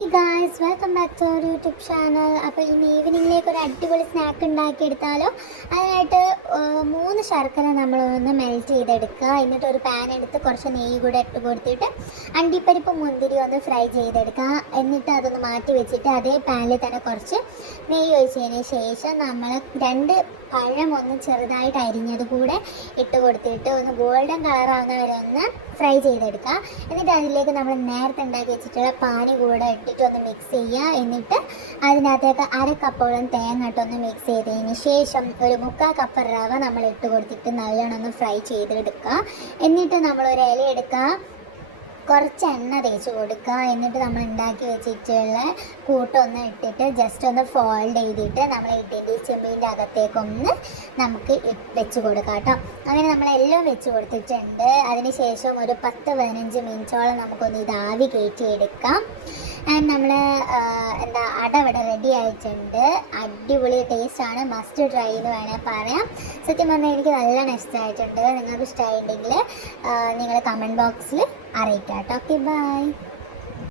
Hey guys, welcome back to our YouTube channel. അപ്പോൾ ഇന്ന് ഈവനിങ്ങിലേക്ക് ഒരു അടിപൊളി സ്നാക്ക് ഉണ്ടാക്കിയെടുത്താലോ. അതിനായിട്ട് 3 ശർക്കര നമ്മളൊന്ന് മെൽറ്റ് ചെയ്തെടുക്കുക. എന്നിട്ട് ഒരു പാൻ എടുത്ത് കുറച്ച് നെയ്യ് കൂടെ ഇട്ട് കൊടുത്തിട്ട് അണ്ടിപ്പരിപ്പ് മുന്തിരി ഒന്ന് ഫ്രൈ ചെയ്തെടുക്കുക. എന്നിട്ട് അതൊന്ന് മാറ്റി വെച്ചിട്ട് അതേ പാനിൽ തന്നെ കുറച്ച് നെയ്യ് ഒഴിച്ചതിന് ശേഷം നമ്മൾ 2 പഴം ഒന്ന് ചെറുതായിട്ട് അരിഞ്ഞത് കൂടെ ഇട്ട് കൊടുത്തിട്ട് ഒന്ന് ഗോൾഡൻ കളറാകുന്ന വരെ ഒന്ന് ഫ്രൈ ചെയ്തെടുക്കുക. എന്നിട്ട് അതിലേക്ക് നമ്മൾ നേരത്തെ ഉണ്ടാക്കി വെച്ചിട്ടുള്ള പാനി കൂടെ ഇട്ടിട്ട് ഒന്ന് മിക്സ് ചെയ്യുക. എന്നിട്ട് അതിനകത്തേക്ക് 1/2 കപ്പോളം തേങ്ങ ഇട്ടൊന്ന് മിക്സ് ചെയ്തതിന് ശേഷം ഒരു 3/4 കപ്പ് റവ നമ്മൾ ഇട്ട് കൊടുത്തിട്ട് നല്ലോണം ഒന്ന് ഫ്രൈ ചെയ്തെടുക്കുക. എന്നിട്ട് നമ്മളൊരു ഇല എടുക്കുക, കുറച്ച് എണ്ണ തേച്ച് കൊടുക്കുക. എന്നിട്ട് നമ്മൾ ഉണ്ടാക്കി വെച്ചിട്ടുള്ള കൂട്ടൊന്ന് ഇട്ടിട്ട് ജസ്റ്റ് ഒന്ന് ഫോൾഡ് ചെയ്തിട്ട് നമ്മൾ ഇഡ്ഡലി ചെമ്പിൻ്റെ അകത്തേക്കൊന്ന് നമുക്ക് വെച്ച് കൊടുക്കാം കേട്ടോ. അങ്ങനെ നമ്മളെല്ലാം വെച്ച് കൊടുത്തിട്ടുണ്ട്. അതിന് ശേഷം ഒരു 10-15 മിനിറ്റോളം നമുക്കൊന്ന് ഇത് ആവി കയറ്റിയെടുക്കാം. ആൻഡ് നമ്മൾ അട ഇവിടെ റെഡി ആയിട്ടുണ്ട്. അടിപൊളി ടേസ്റ്റാണ്, മസ്റ്റ് ട്രൈ എന്ന് വേണേൽ പറയാം. സത്യം പറഞ്ഞാൽ എനിക്ക് നല്ലോണം ഇഷ്ടമായിട്ടുണ്ട്. നിങ്ങൾക്ക് ഇഷ്ടമായിട്ടുണ്ടെങ്കിൽ നിങ്ങൾ കമൻറ്റ് ബോക്സിൽ അറിയിക്കാം കേട്ടോ. Okay, by.